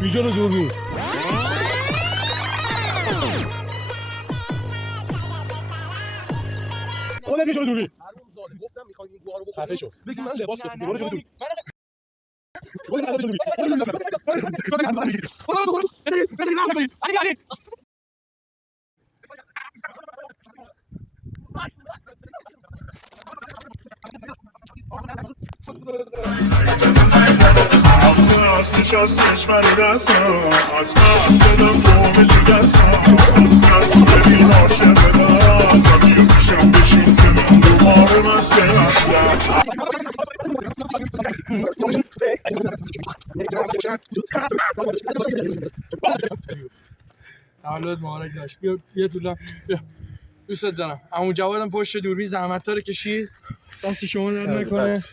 بیجان دوربین اون بیجان دوربین گفتم میخوام این گوها رو بخورم خفه شو بگی من لباس دادم دوباره جلو دوربین نشستش من دستم از صدم دوم جگرسم دست ببین عاشق دستم یه پیشم بشین دلم دوباره من سرستم تولد مبارک داشت بیا تو بیا دوست دارم عمو جوادم پشت دوربین زحمت داره کشید دست شما در نکنه